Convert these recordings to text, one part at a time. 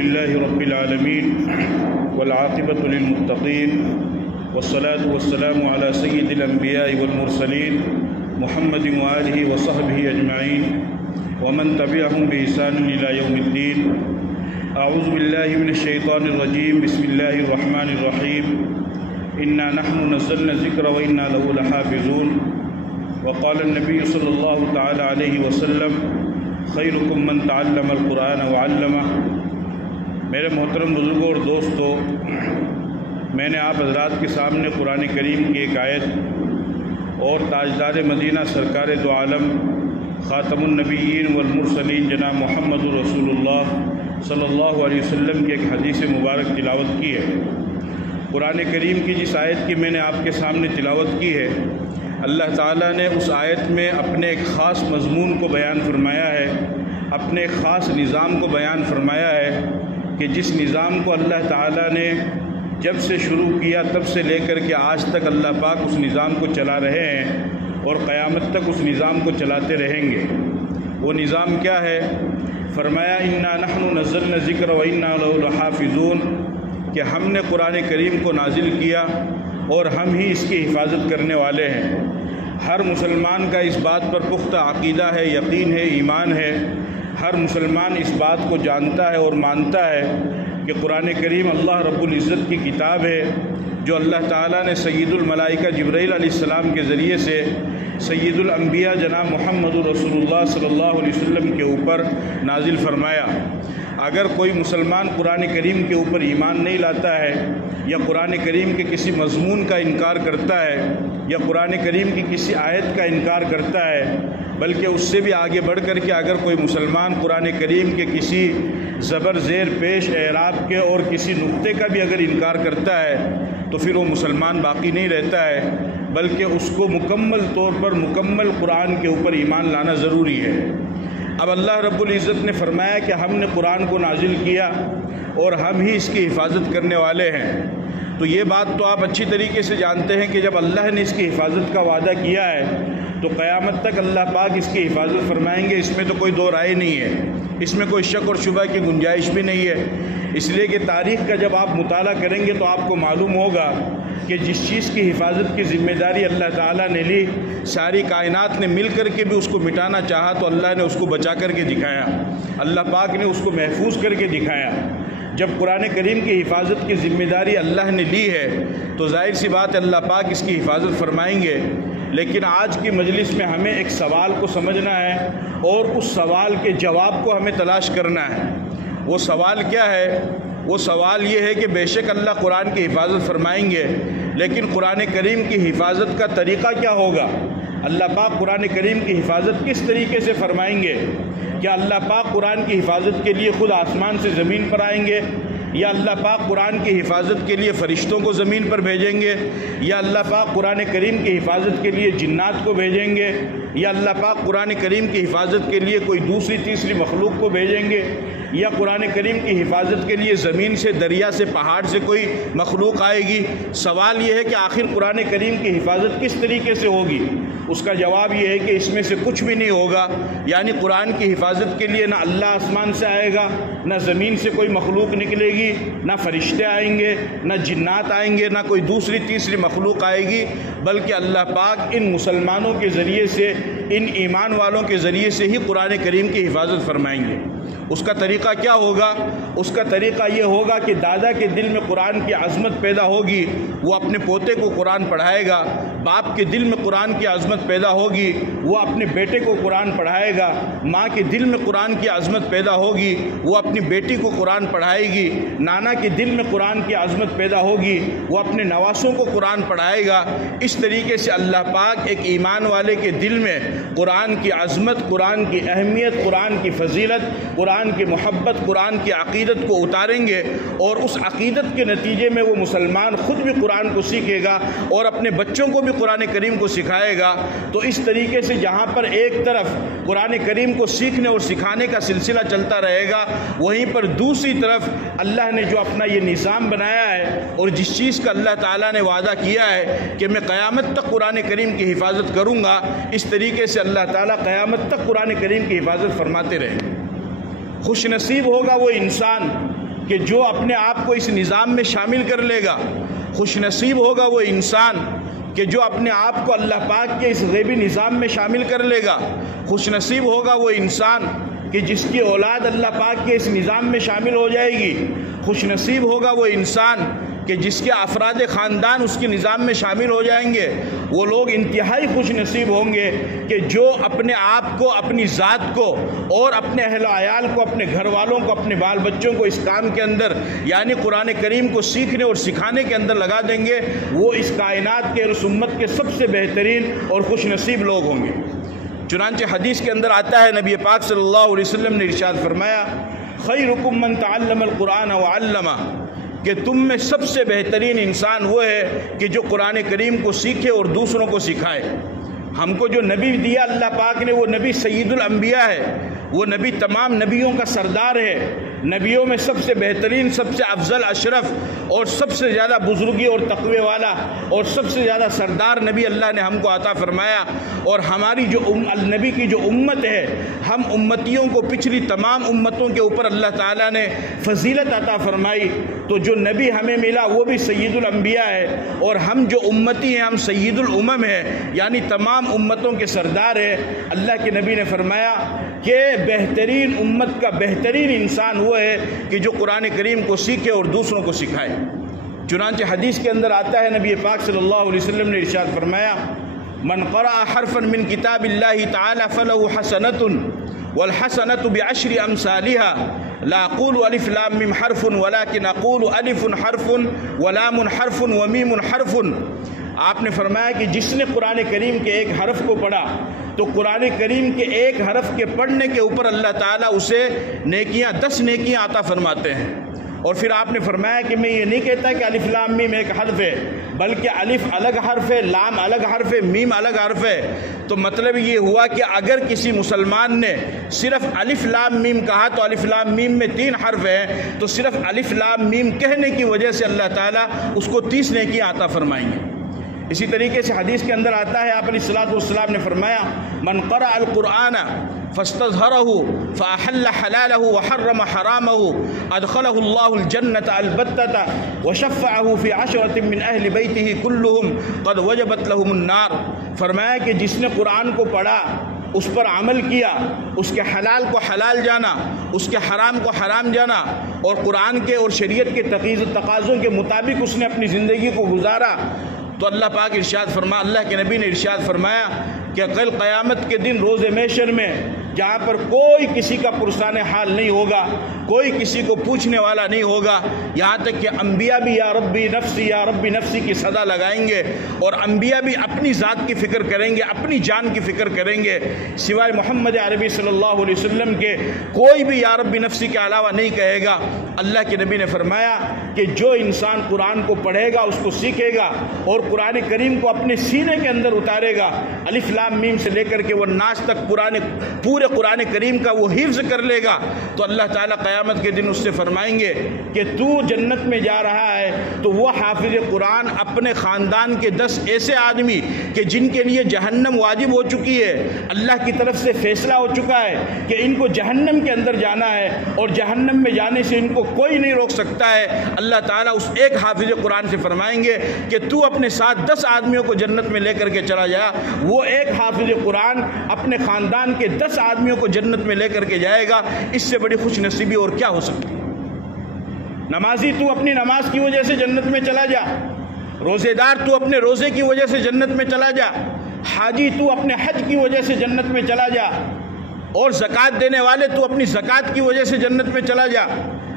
لله رب العالمين والعاقبة للمتقين والصلاة والسلام على سيد الأنبياء والمرسلين محمد وآله وصحبه أجمعين ومن تبعهم بإحسان إلى يوم الدين. أعوذ بالله من الشيطان الرجيم. بسم الله الرحمن الرحيم. إنا نحن نزلنا الذكر وإنا له لحافظون. وقال النبي صلى الله تعالى عليه وسلم خيركم من تعلم القرآن وعلمه. میرے محترم بزرگوں اور دوستو، میں نے آپ حضرات کے سامنے قرآن کریم کی ایک آیت اور تاجدار مدینہ سرکار دو عالم خاتم النبیین والمرسلین جناب محمد رسول اللہ صلی اللہ علیہ وسلم کی ایک حدیث مبارک تلاوت کی ہے. قرآن کریم کی جس آیت کی میں نے آپ کے سامنے تلاوت کی ہے، اللہ تعالیٰ نے اس آیت میں اپنے ایک خاص مضمون کو بیان فرمایا ہے، اپنے ایک خاص نظام کو بیان فرمایا ہے کہ جس نظام کو اللہ تعالیٰ نے جب سے شروع کیا تب سے لے کر کے آج تک اللہ پاک اس نظام کو چلا رہے ہیں اور قیامت تک اس نظام کو چلاتے رہیں گے. وہ نظام کیا ہے؟ فرمایا انا نحن نزلنا الذکر وانا لہ لحافظون، کہ ہم نے قرآن کریم کو نازل کیا اور ہم ہی اس کی حفاظت کرنے والے ہیں. ہر مسلمان کا اس بات پر پختہ عقیدہ ہے، یقین ہے، ایمان ہے. ہر مسلمان اس بات کو جانتا ہے اور مانتا ہے کہ قرآن کریم اللہ رب العزت کی کتاب ہے، جو اللہ تعالیٰ نے سید الملائکہ جبرائیل علیہ السلام کے ذریعے سے سید الانبیاء جناب محمد رسول اللہ صلی اللہ علیہ وسلم کے اوپر نازل فرمایا. اگر کوئی مسلمان قرآن کریم کے اوپر ایمان نہیں لاتا ہے یا قرآن کریم کے کسی مضمون کا انکار کرتا ہے یا قرآن کریم کی کسی آیت کا انکار کرتا ہے، بلکہ اس سے بھی آگے بڑھ کر کے اگر کوئی مسلمان قرآن کریم کے کسی زبر زیر پیش اعراب کے اور کسی نقطے کا بھی اگر انکار کرتا ہے تو پھر وہ مسلمان باقی نہیں رہتا ہے، بلکہ اس کو مکمل طور پر مکمل قرآن کے اوپر ایمان لانا ضروری ہے. اب اللہ رب العزت نے فرمایا کہ ہم نے قرآن کو نازل کیا اور ہم ہی اس کی حفاظت کرنے والے ہیں. تو یہ بات تو آپ اچھی طریقے سے جانتے ہیں کہ جب اللہ نے اس کی حفاظت کا وعدہ کیا ہے تو قیامت تک اللہ پاک اس کی حفاظت فرمائیں گے. اس میں تو کوئی دو رائے نہیں ہے، اس میں کوئی شک اور شبہ کی گنجائش بھی نہیں ہے. اس لیے کہ تاریخ کا جب آپ مطالعہ کریں گے تو آپ کو معلوم ہوگا کہ جس چیز کی حفاظت کی ذمہ داری اللہ تعالیٰ نے لی، ساری کائنات نے مل کر کے بھی اس کو مٹانا چاہا تو اللہ نے اس کو بچا کر کے دکھایا، اللہ پاک نے اس کو محفوظ کر کے دکھایا. جب قرآن کریم کی حفاظت کی ذمہ داری اللہ نے لی ہے تو ظاہر سی بات ہے اللہ پاک اس کی حفاظت فرمائیں گے. لیکن آج کی مجلس میں ہمیں ایک سوال کو سمجھنا ہے اور اس سوال کے جواب کو ہمیں تلاش کرنا ہے. وہ سوال کیا ہے؟ وہ سوال یہ ہے کہ بے شک اللہ قرآن کی حفاظت فرمائیں گے، لیکن قرآن کریم کی حفاظت کا طریقہ کیا ہوگا؟ اللہ پاک قرآن کریم کی حفاظت کس طریقے سے فرمائیں گے؟ کیا اللہ پاک قرآن کی حفاظت کے لیے خود آسمان سے زمین پر آئیں گے، یا اللہ پاک قرآن کی حفاظت کے لیے فرشتوں کو زمین پر بھیجیں گے، یا اللہ پاک قرآن کریم کی حفاظت کے لیے جنات کو بھیجیں گے، یا اللہ پاک قرآن کریم کی حفاظت کے لیے کوئی دوسری تیسری مخلوق کو بھیجیں گے، یا قرآن کریم کی حفاظت کے لیے زمین سے، دریا سے، پہاڑ سے کوئی مخلوق آئے گی؟ سوال یہ ہے کہ آخر قرآن کریم کی حفاظت کس طریقے سے ہوگی؟ اس کا جواب یہ ہے کہ اس میں سے کچھ بھی نہیں ہوگا. یعنی قرآن کی حفاظت کے لیے نہ اللہ آسمان سے آئے گا، نہ زمین سے کوئی مخلوق نکلے گی، نہ فرشتے آئیں گے، نہ جنات آئیں گے، نہ کوئی دوسری تیسری مخلوق آئے گی، بلکہ اللہ پاک ان مسلمانوں کے ذریعے سے، ان ایمان والوں کے ذریعے سے ہی قرآن کریم کی حفاظت فرمائیں گے. اس کا طریقہ کیا ہوگا؟ اس کا طریقہ یہ ہوگا کہ دادا کے دل میں قرآن کی عظمت پیدا ہوگی، وہ اپنے پوتے کو قرآن پڑھائے گا. باپ کے دل میں قرآن کی عظمت پیدا ہوگی، وہ اپنے بیٹے کو قرآن پڑھائے گا. ماں کے دل میں قرآن کی عظمت پیدا ہوگی، وہ اپنی بیٹی کو قرآن پڑھائے گی. نانا کے دل میں قرآن کی عظمت پیدا ہوگی، وہ اپنے نواسوں کو قرآن پڑھائے گا. اس طریقے سے اللہ پاک ایک ایمان والے کے دل میں قرآن کی عظمت، قرآن کی اہمیت، قرآن کی فضیلت، قرآن کی محبت، قرآن کی عقیدت کو اتاریں گے، اور اس عقیدت کے نتیجے میں وہ مسلمان خود بھی قرآن کو سیکھے گا اور اپنے بچوں کو بھی قرآن کریم کو سکھائے گا. تو اس طریقے سے جہاں پر ایک طرف قرآن کریم کو سیکھنے اور سکھانے کا سلسلہ چلتا رہے گا، وہیں پر دوسری طرف اللہ نے جو اپنا یہ نظام بنایا ہے اور جس چیز کا اللہ تعالیٰ نے وعدہ کیا ہے کہ میں قیامت تک قرآن کریم کی حفاظت کروں گا، اس طریقے سے اللہ تعالیٰ قیامت تک قرآن کریم کی حفاظت فرماتے رہیں. خوش نصیب ہوگا وہ انسان کہ جو اپنے آپ کو اس نظام میں شامل کر لے گا، خوش نصیب ہوگا وہ انسان کہ جو اپنے آپ کو اللہ پاک کے اس غیبی نظام میں شامل کر لے گا، خوش نصیب ہوگا وہ انسان کہ جس کی اولاد اللہ پاک کے اس نظام میں شامل ہو جائے گی، خوش نصیب ہوگا وہ انسان کہ جس کے افراد خاندان اس کے نظام میں شامل ہو جائیں گے۔ وہ لوگ انتہائی خوش نصیب ہوں گے کہ جو اپنے آپ کو، اپنی ذات کو اور اپنے اہل و عیال کو، اپنے گھر والوں کو، اپنے بال بچوں کو اس کام کے اندر یعنی قرآن کریم کو سیکھنے اور سکھانے کے اندر لگا دیں گے۔ وہ اس کائنات کے اور اس امت کے سب سے بہترین اور خوش نصیب لوگ ہوں گے۔ چنانچہ حدیث کے اندر آتا ہے، نبی پاک صلی اللہ علیہ وسلم نے ارشاد فرمایا، خیرکم من تعلم القرآن وعلمہ، کہ تم میں سب سے بہترین انسان وہ ہے کہ جو قرآن کریم کو سیکھے اور دوسروں کو سکھائے۔ ہم کو جو نبی دیا اللہ پاک نے، وہ نبی سید الانبیاء ہے، وہ نبی تمام نبیوں کا سردار ہے، نبیوں میں سب سے بہترین، سب سے افضل، اشرف اور سب سے زیادہ بزرگی اور تقوی والا اور سب سے زیادہ سردار نبی اللہ نے ہم کو عطا فرمایا۔ اور ہماری جو نبی کی جو امت ہے، ہم امتیوں کو پچھلی تمام امتوں کے اوپر اللہ تعالیٰ نے فضیلت عطا فرمائی۔ تو جو نبی ہمیں ملا وہ بھی سید الانبیاء ہے، اور ہم جو امتی ہیں ہم سید الامم ہیں، یعنی تمام امتوں کے سردار ہیں۔ اللہ کے نبی نے فرمایا کہ بہترین امت کا بہترین انسان وہ ہے کہ جو قرآن کریم کو سیکھے اور دوسروں کو سکھائے۔ چنانچہ حدیث کے اندر آتا ہے، نبی پاک صلی اللہ علیہ وسلم نے ارشاد فرمایا، من قرأ حرفا من کتاب اللہ تعالی فلہ حسنۃ والحسنۃ بعشر امثالها لا اقول الف لام میم حرف ولكن اقول الف حرف ولام حرف ومیم حرف۔ آپ نے فرمایا کہ جس نے قرآن کریم کے ایک حرف کو پڑھا تو قرآن کریم کے ایک حرف کے پڑھنے کے اوپر اللہ تعالیٰ اسے نیکیاں 10 نیکیاں عطا فرماتے ہیں۔ اور پھر آپ نے فرمایا کہ میں یہ نہیں کہتا کہ الف لام میم ایک حرف ہے، بلکہ الف الگ حرف ہے، لام الگ حرف ہے، میم الگ حرف ہے۔ تو مطلب یہ ہوا کہ اگر کسی مسلمان نے صرف الف لام میم کہا تو الف لام میم میں 3 حرف ہیں، تو صرف الف لام میم کہنے کی وجہ سے اللہ تعالیٰ اس کو 30 نیکیاں عطا فرمائیں گے۔ اسی طریقے سے حدیث کے اندر آتا ہے، آپ علیہ الصلوۃ والسلام نے فرمایا، من قرأ القرآن فاستظهره فأحل حلاله وحرم حرامه أدخله الله الجنة البتة وشفعه في 10 من أهل بيته كلهم قد وجبت لهم النار۔ فرمایا کہ جس نے قرآن کو پڑھا، اس پر عمل کیا، اس کے حلال کو حلال جانا، اس کے حرام کو حرام جانا، اور قرآن کے اور شریعت کے تقاضوں کے مطابق اس نے اپنی زندگی کو گزارا، تو اللہ پاک ارشاد فرمایا، اللہ کے نبی نے ارشاد فرمایا کہ کل قیامت کے دن روز محشر میں جہاں پر کوئی کسی کا پرسان حال نہیں ہوگا، کوئی کسی کو پوچھنے والا نہیں ہوگا، یہاں تک کہ انبیاء بھی یا ربی نفسی یا ربی نفسی کی صدا لگائیں گے، اور انبیاء بھی اپنی ذات کی فکر کریں گے، اپنی جان کی فکر کریں گے، سوائے محمد عربی صلی اللہ علیہ وسلم کے کوئی بھی یا ربی نفسی کے علاوہ نہیں کہے گا۔ اللہ کے نبی نے فرمایا کہ جو انسان قرآن کو پڑھے گا، اس کو سیکھے گا اور قرآن کریم کو اپنے سینے کے اندر اتارے گا، الف لام میم سے لے کر کے وہ ناس تک پورے قرآن کریم کا وہ حفظ کر لے گا، تو اللہ تعالیٰ قیامت کے دن اس سے فرمائیں گے کہ تو جنت میں جا رہا ہے، تو وہ حافظ قرآن اپنے خاندان کے 10 ایسے آدمی کہ جن کے لیے جہنم واجب ہو چکی ہے، اللہ کی طرف سے فیصلہ ہو چکا ہے کہ ان کو جہنم کے اندر جانا ہے اور جہنم میں جانے سے ان کو کوئی نہیں روک سکتا ہے، اللہ تعالیٰ اس ایک حافظ قرآن سے فرمائیں گے کہ تو اپنے ساتھ 10 آدمیوں کو جنت میں لے کر کے چلا جا۔ وہ ایک حافظ قرآن اپنے خاندان کے 10 آدمیوں کو جنت میں لے کر کے جائے گا۔ اس سے بڑی خوش نصیبی اور کیا ہو سکتی؟ نمازی تو اپنی نماز کی وجہ سے جنت میں چلا جا، روزے دار تو اپنے روزے کی وجہ سے جنت میں چلا جا، حاجی تو اپنے حج کی وجہ سے جنت میں چلا جا، اور زکوٰۃ دینے والے تو اپنی زکوٰۃ کی وجہ سے جنت میں چلا جا،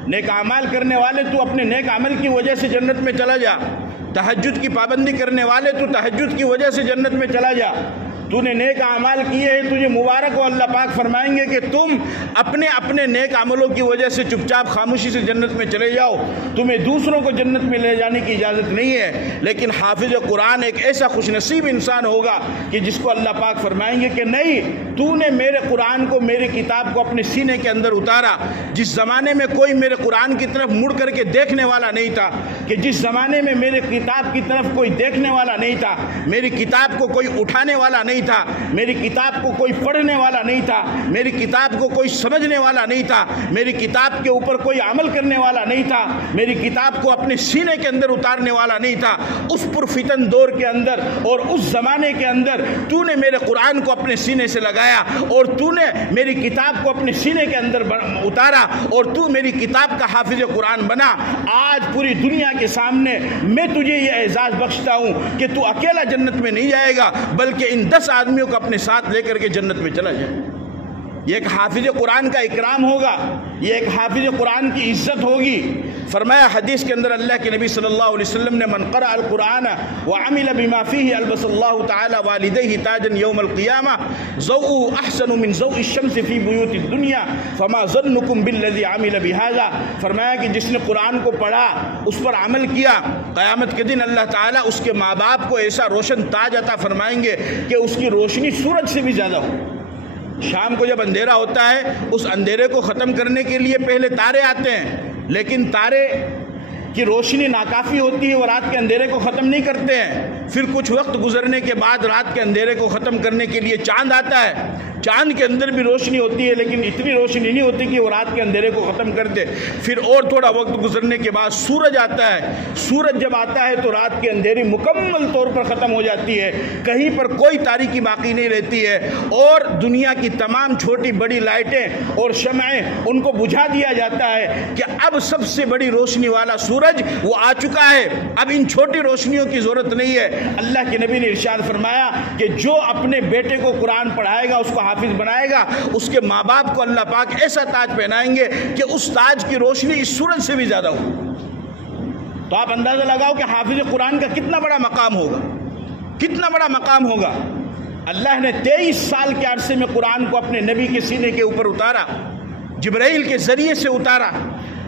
نیک اعمال کرنے والے تو اپنے نیک عمل کی وجہ سے جنت میں چلا جا، تہجد کی پابندی کرنے والے تو تہجد کی وجہ سے جنت میں چلا جا۔ تو نے نیک اعمال کیے ہیں، تجھے مبارک ہو، اللہ پاک فرمائیں گے کہ تم اپنے اپنے نیک عملوں کی وجہ سے چپ چاپ خاموشی سے جنت میں چلے جاؤ، تمہیں دوسروں کو جنت میں لے جانے کی اجازت نہیں ہے۔ لیکن حافظ قرآن ایک ایسا خوش نصیب انسان ہوگا کہ جس کو اللہ پاک فرمائیں گے کہ نہیں، تو نے میرے قرآن کو، میری کتاب کو اپنے سینے کے اندر اتارا۔ جس زمانے میں کوئی میرے قرآن کی طرف مڑ کر کے دیکھنے والا نہیں تھا، کہ جس زمانے میں میرے کتاب کی طرف کوئی دیکھنے والا نہیں تھا، میری کتاب کو کوئی اٹھانے والا نہیں نہیں تھا، میری کتاب کو کوئی پڑھنے والا نہیں تھا، میری کتاب کو کوئی سمجھنے والا نہیں تھا، میری کتاب کے اوپر کوئی عمل کرنے والا نہیں تھا، میری کتاب کو اپنے سینے کے اندر اتارنے والا نہیں تھا، اس پرفتن دور کے اندر اور اس زمانے کے اندر تو نے میرے قرآن کو اپنے سینے سے لگایا اور تو نے میری کتاب کو اپنے سینے کے اندر اتارا اور تو میری کتاب کا حافظ قرآن بنا۔ آج پوری دنیا کے سامنے میں تجھے یہ اعزاز بخشتا ہوں کہ تو اکیلا جنت میں نہیں جائے گا، بلکہ ان 10 آدمیوں کو اپنے ساتھ لے کر کے جنت میں چلا جائے۔ یہ ایک حافظ قرآن کا اکرام ہوگا، یہ ایک حافظ قرآن کی عزت ہوگی۔ فرمایا حدیث کے اندر اللہ کے نبی صلی اللہ علیہ وسلم نے من قرأ القرآن وعمل بما فيه البس الله تعالی والديه تاجا يوم القيامة ضوءه احسن من ضوء الشمس في بيوت الدنيا فما ظنكم بالذي عمل بهذا۔ فرمایا کہ جس نے قرآن کو پڑھا، اس پر عمل کیا، قیامت کے دن اللہ تعالیٰ اس کے ماں باپ کو ایسا روشن تاج عطا فرمائیں گے کہ اس کی روشنی سورج سے بھی زیادہ ہو۔ شام کو جب اندھیرا ہوتا ہے، اس اندھیرے کو ختم کرنے کے لیے پہلے تارے آتے ہیں، لیکن تارے کی روشنی ناکافی ہوتی ہے، وہ رات کے اندھیرے کو ختم نہیں کرتے ہیں۔ پھر کچھ وقت گزرنے کے بعد رات کے اندھیرے کو ختم کرنے کے لیے چاند آتا ہے۔ چاند کے اندر بھی روشنی ہوتی ہے، لیکن اتنی روشنی نہیں ہوتی کہ وہ رات کے اندھیرے کو ختم کر دے۔ پھر اور تھوڑا وقت گزرنے کے بعد سورج آتا ہے۔ سورج جب آتا ہے تو رات کے اندھیری مکمل طور پر ختم ہو جاتی ہے، کہیں پر کوئی تاریکی باقی نہیں رہتی ہے، اور دنیا کی تمام چھوٹی بڑی لائٹیں اور شمعیں ان کو بجھا دیا جاتا ہے کہ اب سب سے بڑی روشنی والا سورج وہ آ چکا ہے، اب ان چھوٹی روشنیوں کی ضرورت نہیں ہے۔ اللہ کے نبی نے ارشاد فرمایا کہ جو اپنے بیٹے کو قرآن پڑھائے گا، اس کو حافظ بنائے گا، اس کے ماں باپ کو اللہ پاک ایسا تاج پہنائیں گے کہ اس تاج کی روشنی اس سورج سے بھی زیادہ ہو۔ تو آپ اندازہ لگاؤ کہ حافظ قرآن کا کتنا بڑا مقام ہوگا، کتنا بڑا مقام ہوگا۔ اللہ نے 23 سال کے عرصے میں قرآن کو اپنے نبی کے سینے کے اوپر اتارا، جبرائیل کے ذریعے سے اتارا،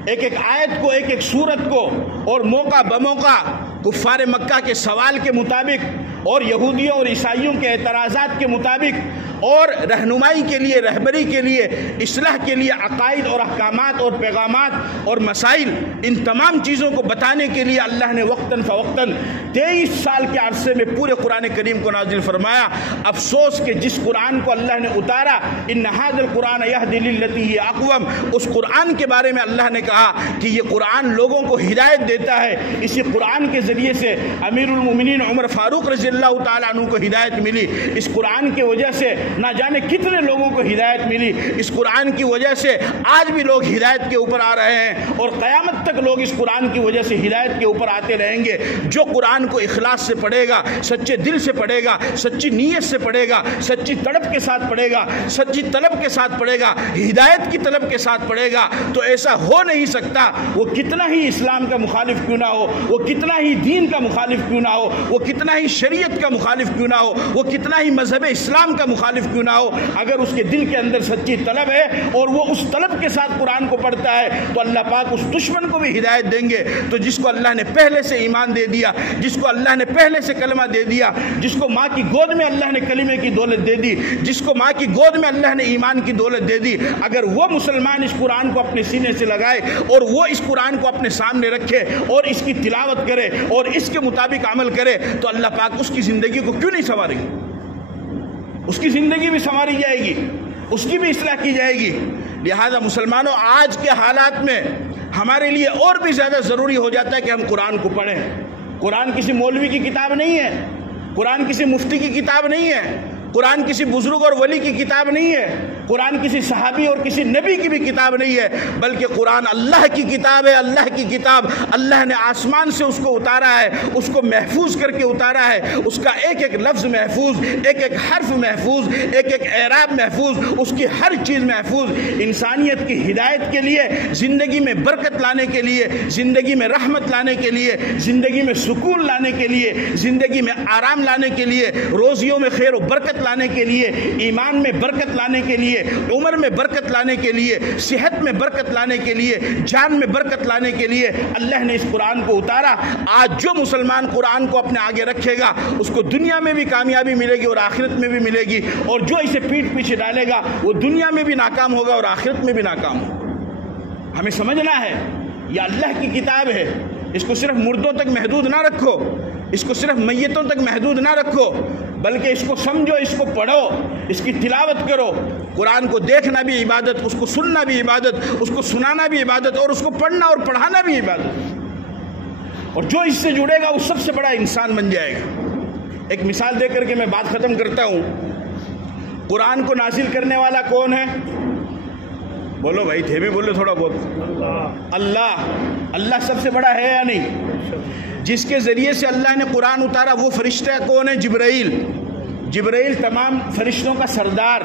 ایک ایک آیت کو، ایک ایک سورت کو، اور موقع بموقع کفار مکہ کے سوال کے مطابق اور یہودیوں اور عیسائیوں کے اعتراضات کے مطابق اور رہنمائی کے لیے، رہبری کے لیے، اصلاح کے لیے عقائد اور احکامات اور پیغامات اور مسائل، ان تمام چیزوں کو بتانے کے لیے اللہ نے وقتاً فوقتاً 23 سال کے عرصے میں پورے قرآن کریم کو نازل فرمایا۔ افسوس کہ جس قرآن کو اللہ نے اتارا، ان ھذا القرآن یہدی للتی ہی اقوم، اس قرآن کے بارے میں اللہ نے کہا کہ یہ قرآن لوگوں کو ہدایت دیتا ہے۔ اسی قرآن کے ذریعے سے امیر المومنین عمر فاروق رضی اللہ تعالیٰ عنہ کو ہدایت ملی، اس قرآن کی وجہ سے نہ جانے کتنے لوگوں کو ہدایت ملی، اس قرآن کی وجہ سے آج بھی لوگ ہدایت کے اوپر آ رہے ہیں، اور قیامت تک لوگ اس قرآن کی وجہ سے ہدایت کے اوپر آتے رہیں گے۔ جو قرآن کو اخلاص سے پڑھے گا، سچے دل سے پڑھے گا، سچی نیت سے پڑھے گا، سچی طلب کے ساتھ پڑھے گا، سچی طلب کے ساتھ پڑھے گا، ہدایت کی طلب کے ساتھ پڑھے گا، تو ایسا ہو نہیں سکتا، وہ کتنا ہی اسلام کا مخالف کیوں نہ ہو، وہ کتنا ہی دین کا مخالف کیوں نہ ہو، وہ کتنا ہی شریعت کا مخالف کیوں نہ ہو، وہ کتنا ہی مذہب اسلام کا مخالف کیوں نہ ہو، اگر اس کے دل کے اندر سچی طلب ہے اور وہ اس طلب کے ساتھ قرآن کو پڑھتا ہے، تو اللہ پاک اس دشمن کو بھی ہدایت دیں گے۔ تو جس کو اللہ نے پہلے سے ایمان دے دیا، جس کو اللہ نے پہلے سے کلمہ دے دیا، جس کو ماں کی گود میں اللہ نے کلمے کی دولت دے دی، جس کو ماں کی گود میں اللہ نے ایمان کی دولت دے دی، اگر وہ مسلمان اس قرآن کو اپنے سینے سے لگائے اور وہ اس قرآن کو اپنے سامنے رکھے اور اس کی تلاوت کرے اور اس کے مطابق عمل کرے، تو اللہ پاک اس کی زندگی کو کیوں نہیں سنوارے گی؟ اس کی زندگی بھی سنواری جائے گی، اس کی بھی اصلاح کی جائے گی۔ لہذا مسلمانوں، آج کے حالات میں ہمارے لیے اور بھی زیادہ ضروری ہو جاتا ہے کہ ہم قرآن کو پڑھیں۔ قرآن کسی مولوی کی کتاب نہیں ہے، قرآن کسی مفتی کی کتاب نہیں ہے، قرآن کسی بزرگ اور ولی کی کتاب نہیں ہے، قرآن کسی صحابی اور کسی نبی کی بھی کتاب نہیں ہے، بلکہ قرآن اللہ کی کتاب ہے۔ اللہ کی کتاب اللہ نے آسمان سے اس کو اتارا ہے، اس کو محفوظ کر کے اتارا ہے، اس کا ایک ایک لفظ محفوظ، ایک ایک حرف محفوظ، ایک ایک اعراب محفوظ، اس کی ہر چیز محفوظ، انسانیت کی ہدایت کے لیے، زندگی میں برکت لانے کے لیے، زندگی میں رحمت لانے کے لیے، زندگی میں سکون لانے کے لیے، زندگی میں آرام لانے کے لیے، روزیوں میں خیر و برکت لانے کے لیے، ایمان میں برکت لانے کے لیے، عمر میں برکت لانے کے لیے، صحت میں برکت لانے کے لیے، جان میں برکت لانے کے لیے اللہ نے اس قرآن کو اتارا۔ آج جو مسلمان قرآن کو اپنے آگے رکھے گا، اس کو دنیا میں بھی کامیابی ملے گی اور آخرت میں بھی ملے گی، اور جو اسے پیٹھ پیچھے ڈالے گا وہ دنیا میں بھی ناکام ہوگا اور آخرت میں بھی ناکام ہوگا۔ ہمیں سمجھنا ہے یہ اللہ کی کتاب ہے، اس کو صرف مردوں تک محدود نہ رکھو، اس کو صرف میتوں تک محدود نہ رکھو، بلکہ اس کو سمجھو، اس کو پڑھو، اس کی تلاوت کرو۔ قرآن کو دیکھنا بھی عبادت، اس کو سننا بھی عبادت، اس کو سنانا بھی عبادت، اور اس کو پڑھنا اور پڑھانا بھی عبادت۔ اور جو اس سے جڑے گا وہ سب سے بڑا انسان بن جائے گا۔ ایک مثال دے کر کے میں بات ختم کرتا ہوں۔ قرآن کو نازل کرنے والا کون ہے؟ بولو بھائی، تھے بھی بولو تھوڑا بہت۔ اللہ۔ اللہ سب سے بڑا ہے یا نہیں؟ جس کے ذریعے سے اللہ نے قرآن اتارا وہ فرشتہ کون ہے؟ جبرائیل۔ جبرائیل تمام فرشتوں کا سردار۔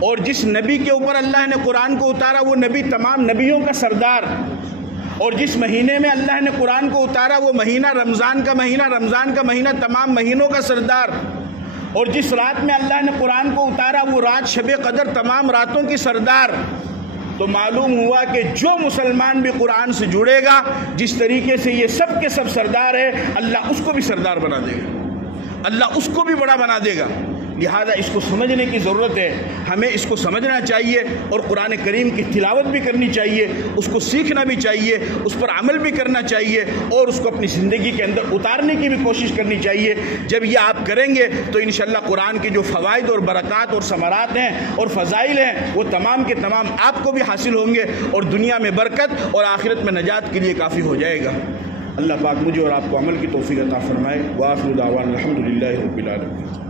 اور جس نبی کے اوپر اللہ نے قرآن کو اتارا وہ نبی تمام نبیوں کا سردار۔ اور جس مہینے میں اللہ نے قرآن کو اتارا وہ مہینہ رمضان کا مہینہ، رمضان کا مہینہ تمام مہینوں کا سردار۔ اور جس رات میں اللہ نے قرآن کو اتارا وہ رات شب قدر تمام راتوں کی سردار۔ تو معلوم ہوا کہ جو مسلمان بھی قرآن سے جڑے گا، جس طریقے سے یہ سب کے سب سردار ہے، اللہ اس کو بھی سردار بنا دے گا، اللہ اس کو بھی بڑا بنا دے گا۔ لہذا اس کو سمجھنے کی ضرورت ہے، ہمیں اس کو سمجھنا چاہیے اور قرآن کریم کی تلاوت بھی کرنی چاہیے، اس کو سیکھنا بھی چاہیے، اس پر عمل بھی کرنا چاہیے، اور اس کو اپنی زندگی کے اندر اتارنے کی بھی کوشش کرنی چاہیے۔ جب یہ آپ کریں گے تو انشاءاللہ قرآن کے جو فوائد اور برکات اور ثمرات ہیں اور فضائل ہیں وہ تمام کے تمام آپ کو بھی حاصل ہوں گے، اور دنیا میں برکت اور آخرت میں نجات کے لیے کافی ہو جائے گا۔ اللہ پاک مجھے اور آپ کو عمل کی توفیق عطا فرمائے۔ وآخر دعوانا الحمدللہ رب العالمین۔